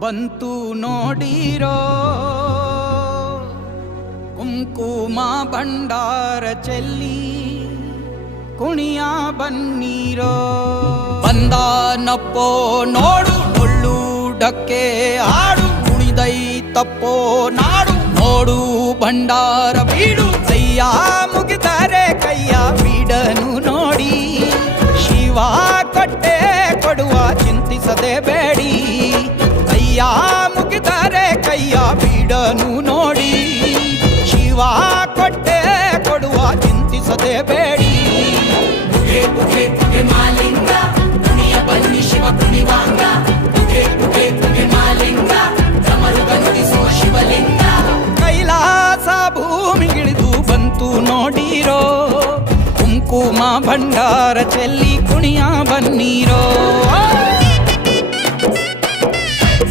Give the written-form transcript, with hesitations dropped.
ಬಂತು ನೋಡಿರೋ ಕುಂಕುಮ ಭಂಡಾರ ಚೆಲ್ಲಿ ಕುಣಿಯ ಬನ್ನೀರೋ ಬಂದಾನಪ್ಪೋ ನೋಡು ಡೊಳ್ಳು ಡಕ್ಕೆ ಆಡು ಕುಣಿದೈ ತಪ್ಪೋ ನಾಡು ನೋಡು ಭಂಡಾರ ಬೀಡು ಕೈಯ ಮುಗಿದರೆ ಕೈಯ ಬೀಡನು ನೋಡಿ ಶಿವ ಕಟ್ಟೆ ಕೊಡುವ ಚಿಂತಿಸದೆ ಬೇಡಿ ಕೈಯ ಮುಗಿದರೆ ಕೈಯ ಬೀಡನು ನೋಡಿ ಶಿವ ಕೊಟ್ಟೆ ಕೊಡುವ ಚಿಂತಿಸದೆ ಬೇಡಿ ಪುಗೆ ಪುಗೆ ಪುಗೆ ಮಾಲಿಂಗ ಕುಣಿಯ ಬನ್ನಿ ಶಿವ ಕುಣಿವಾಂಗ ಪುಗೆ ಪುಗೆ ಪುಗೆ ಮಾಲಿಂಗ ಡಮರು ಬಂದಿಸೋ ಶಿವಲಿಂಗ ಕೈಲಾಸ ಭೂಮಿಗಿಳಿದು ಬಂತು ನೋಡಿರೋ ಕುಂಕುಮ ಭಂಡಾರ ಚೆಲ್ಲಿ ಕುಣಿಯ ಬನ್ನೀರೋ